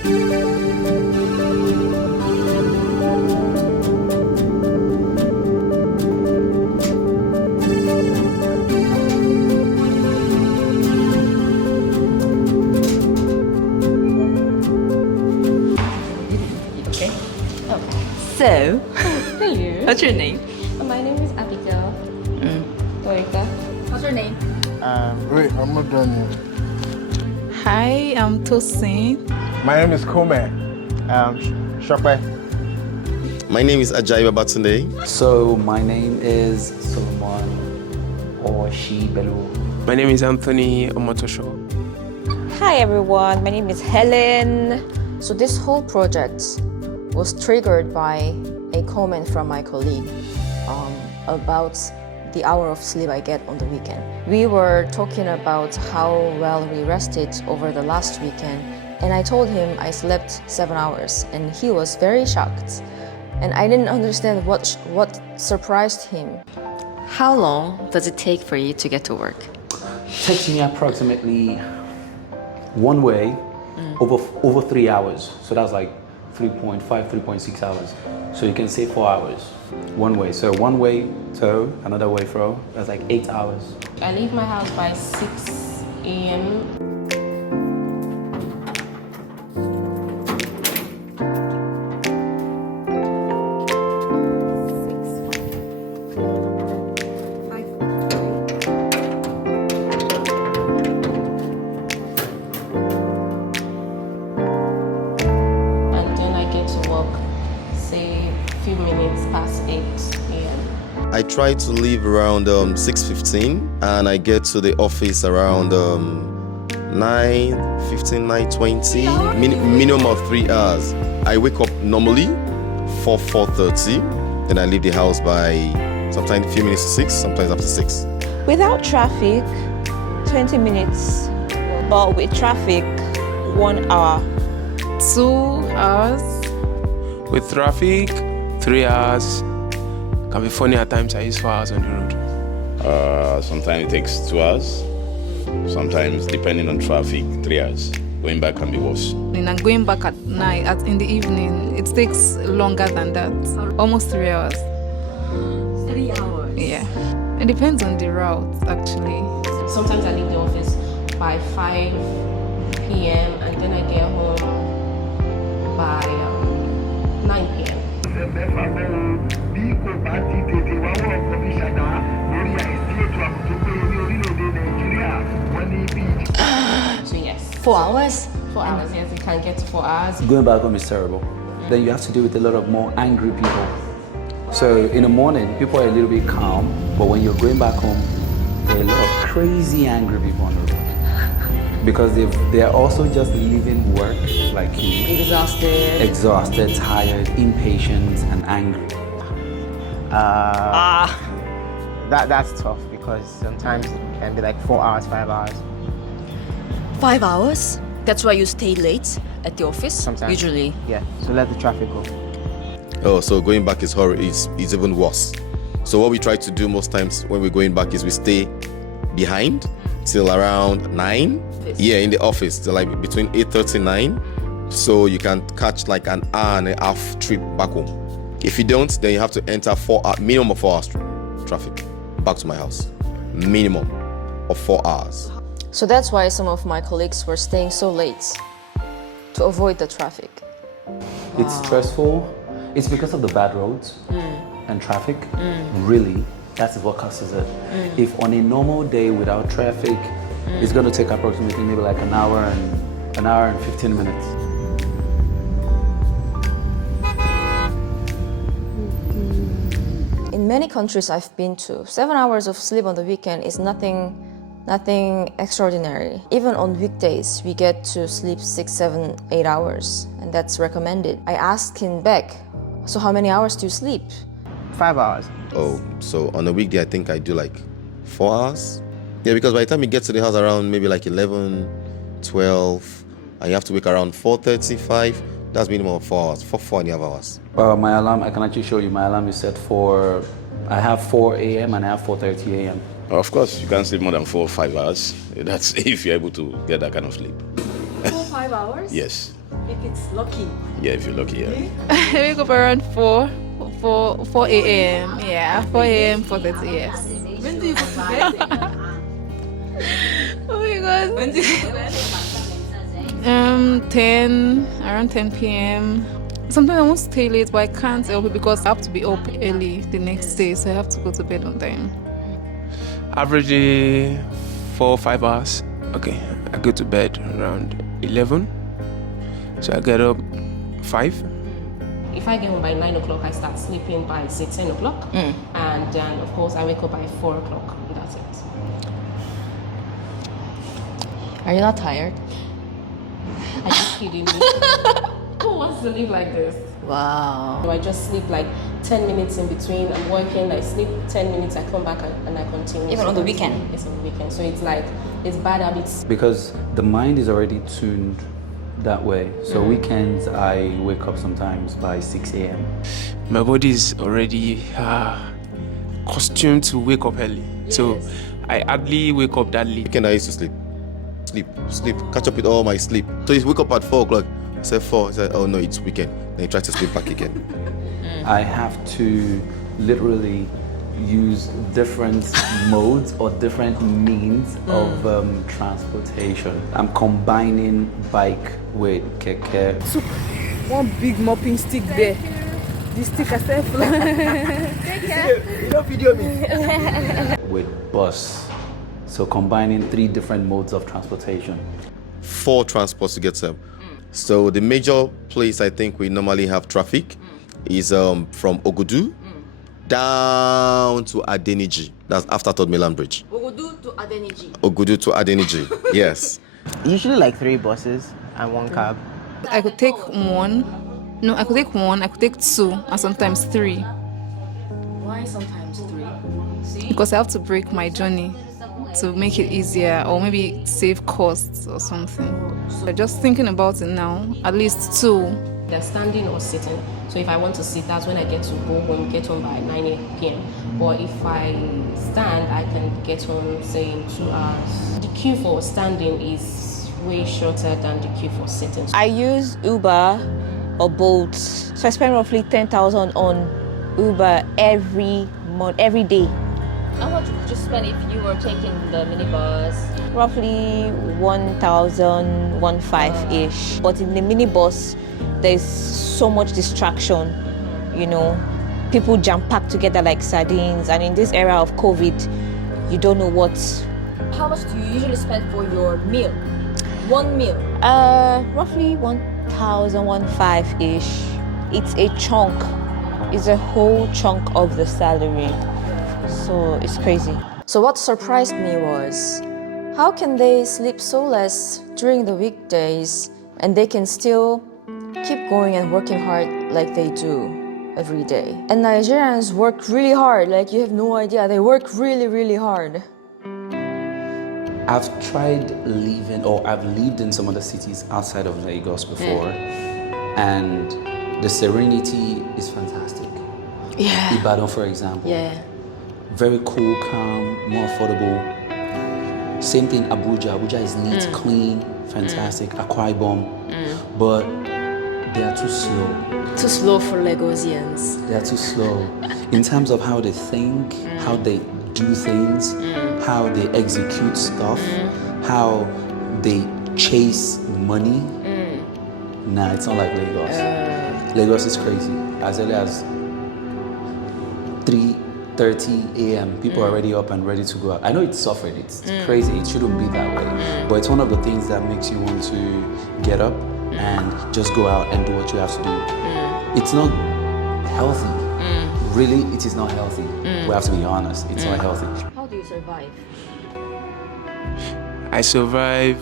Okay. So, Hello. what's your name? My name is Abigail. Toika. What's your name? Wait, I'm not done yet. Hi, I'm Tosin. My name is Kome. Shokwe. My name is Ajayi Babatunde. So my name is Solomon Oshibelu. My name is Anthony Omotosho. Hi everyone, my name is Helen. So this whole project was triggered by a comment from my colleague about the hour of sleep I get on the weekend. We were talking about how well we rested over the last weekend, and I told him I slept 7 hours, and he was very shocked. And I didn't understand what surprised him. How long does it take for you to get to work? Takes me approximately one way over 3 hours. So that's like 3.5, 3.6 hours. So you can say 4 hours one way. So one way to another way fro, that's like 8 hours. I leave my house by 6 a.m. And then I get to work, say, a few minutes past 8 a.m. I try to leave around 6:15 and I get to the office around 9:15, 9:20, minimum of 3 hours. I wake up normally 4:30, then I leave the house by sometimes a few minutes to 6, sometimes after 6. Without traffic, 20 minutes, but with traffic, 1 hour. 2 hours. With traffic, 3 hours. Can be funny at times. I use 4 hours on the road. Sometimes it takes 2 hours. Sometimes, depending on traffic, 3 hours. Going back can be worse. And I'm going back at night, in the evening. It takes longer than that. Almost 3 hours. 3 hours. Yeah. It depends on the route, actually. Sometimes I leave the office by 5 p.m. and then I get home by 9 p.m. So yes, 4 hours? 4 hours, yes, you can get to 4 hours. Going back home is terrible. Then you have to deal with a lot of more angry people. So in the morning, people are a little bit calm, but when you're going back home, there are a lot of crazy angry people on the road. Because they're also just leaving work like you. Exhausted, tired, impatient, and angry. That's tough because sometimes it can be like 4 hours, 5 hours. 5 hours? That's why you stay late at the office? Sometimes. Usually. Yeah, so let the traffic go. Oh, so going back is even worse. So what we try to do most times when we're going back is we stay behind till around 9. Yeah, in the office till like between 8:30 and 9. So you can catch like an hour and a half trip back home. If you don't, then you have to enter minimum of 4 hours traffic back to my house. Minimum of 4 hours. So that's why some of my colleagues were staying so late to avoid the traffic. It's stressful. It's because of the bad roads and traffic. Really, that is what causes it. If on a normal day without traffic, it's going to take approximately maybe like an hour and 15 minutes. In many countries I've been to, 7 hours of sleep on the weekend is nothing extraordinary. Even on weekdays, we get to sleep 6, 7, 8 hours, and that's recommended. I asked him back, so how many hours do you sleep? 5 hours. Oh, so on a weekday I think I do like 4 hours. Yeah, because by the time you get to the house around maybe like 11, 12, and you have to wake around 4:35, that's minimum of 4 hours, 4.5 hours. My alarm, I can actually show you, my alarm is set for, I have 4 a.m. and I have 4:30 a.m. Of course, you can't sleep more than 4 or 5 hours. That's if you're able to get that kind of sleep. 4 or 5 hours? Yes. If it's lucky. Yeah, if you're lucky, yeah. I wake up around 4 a.m. Yeah, 4 a.m., 4:30, yes. When do you go to bed? Oh my god. When do you go to bed? around 10 p.m. Sometimes I won't stay late, but I can't help it because I have to be up early the next day, so I have to go to bed on time. Averagely 4 or 5 hours. Okay, I go to bed around 11. So I get up 5. If I get home by 9 o'clock, I start sleeping by, say, 10 o'clock. And then, of course, I wake up by 4 o'clock. That's it. Are you not tired? Are you kidding me? Who wants to live like this? Wow. I just sleep like 10 minutes in between. I'm working, I sleep 10 minutes, I come back and I continue. Even on the weekend? It's on the weekend. So it's like, it's bad habits. Because the mind is already tuned that way. So weekends, I wake up sometimes by 6 a.m. My body is already costumed to wake up early. Yes. So I hardly wake up that late. Weekend I used to sleep, catch up with all my sleep. So you wake up at 4 o'clock. I said 4. I said, oh no, it's weekend. Then you try to sleep back again. I have to literally use different modes or different means of transportation. I'm combining bike with keke. Took one big mopping stick there. The stick I said You don't video me. with bus. So combining 3 different modes of transportation. 4 transports to get them. So the major place I think we normally have traffic is from Ogudu down to Adeniji. That's after Third Mainland Bridge. Ogudu to Adeniji. Ogudu to Adeniji. Yes. Usually like 3 buses and 1 cab. I could take 1. No, I could take 1, I could take 2, and sometimes 3. Why sometimes 3? See? Because I have to break my journey to make it easier or maybe save costs or something. So just thinking about it now, at least 2. They're standing or sitting. So if I want to sit, that's when I get to go home, get home by 9 p.m. But if I stand, I can get home, say, in 2 hours. The queue for standing is way shorter than the queue for sitting. I use Uber or Bolt. So I spend roughly 10,000 on Uber every month, every day. How much would you spend if you were taking the minibus? Roughly 1,015-ish. But in the minibus, there's so much distraction, you know. People jam-packed together like sardines. And in this era of COVID, you don't know what. How much do you usually spend for your meal? 1 meal? Roughly 1,015-ish. It's a chunk. It's a whole chunk of the salary. So it's crazy. So what surprised me was, how can they sleep so less during the weekdays and they can still keep going and working hard like they do every day? And Nigerians work really hard, like you have no idea. They work really, really hard. I've tried living, or I've lived in some other cities outside of Lagos before, and the serenity is fantastic. Yeah. Ibadan, for example. Yeah. Very cool, calm, more affordable. Same thing, Abuja. Abuja is neat, clean, fantastic. Akwa Ibom. But they are too slow. Too slow for Lagosians. They are too slow. In terms of how they think, how they do things, how they execute stuff, how they chase money. Nah, it's not like Lagos. Lagos is crazy. As early as 3:30 a.m. people are already up and ready to go out. I know it's suffering, it's crazy, it shouldn't be that way. But it's one of the things that makes you want to get up and just go out and do what you have to do. It's not healthy. Really, it is not healthy. We have to be honest, it's not healthy. How do you survive? I survive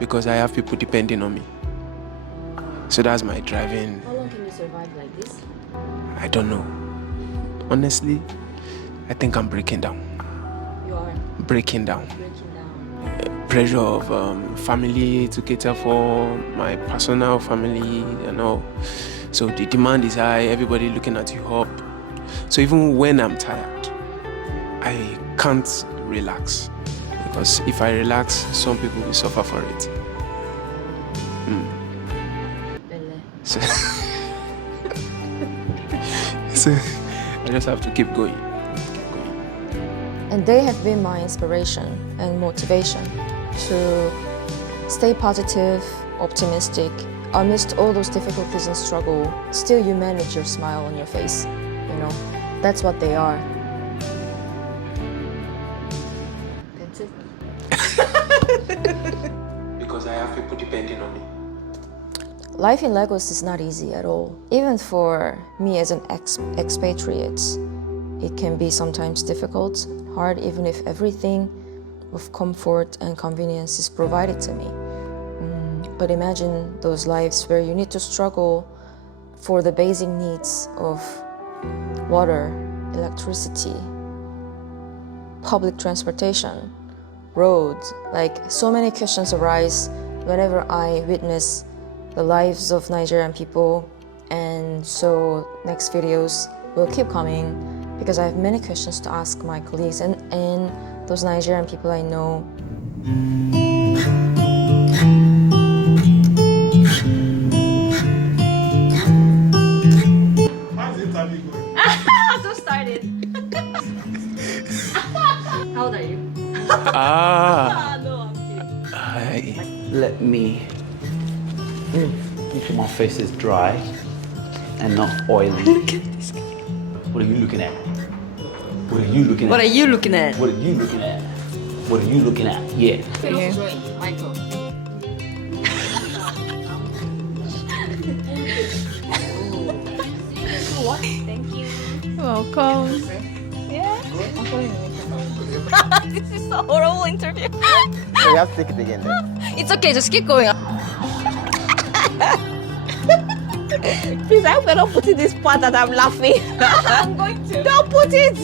because I have people depending on me. So that's my driving. How long can you survive like this? I don't know. Honestly, I think I'm breaking down. You are Breaking down. breaking down. Pressure of family to cater for, my personal family and all. So the demand is high, everybody looking at you up. So even when I'm tired, I can't relax. Because if I relax, some people will suffer for it. So, so I just have to keep going. And they have been my inspiration and motivation to stay positive, optimistic. Amidst all those difficulties and struggle, still you manage your smile on your face. You know, that's what they are. That's it. Because I have people depending on me. Life in Lagos is not easy at all. Even for me as an expatriate, it can be sometimes difficult, hard, even if everything of comfort and convenience is provided to me. But imagine those lives where you need to struggle for the basic needs of water, electricity, public transportation, roads. Like, so many questions arise whenever I witness the lives of Nigerian people. And so next videos will keep coming because I have many questions to ask my colleagues and those Nigerian people I know. Just started. How old are you? No, I'm kidding. Let me make sure my face is dry and not oily. Look at this guy. What are you looking at? What are you looking at? What are you looking at? What are you looking at? What are you looking at? Yeah. Michael. Thank you. Welcome. This is a horrible interview. So we have to take it again then. It's okay, just keep going. Please, I hope you're not putting this part that I'm laughing. I'm going to. Don't put it.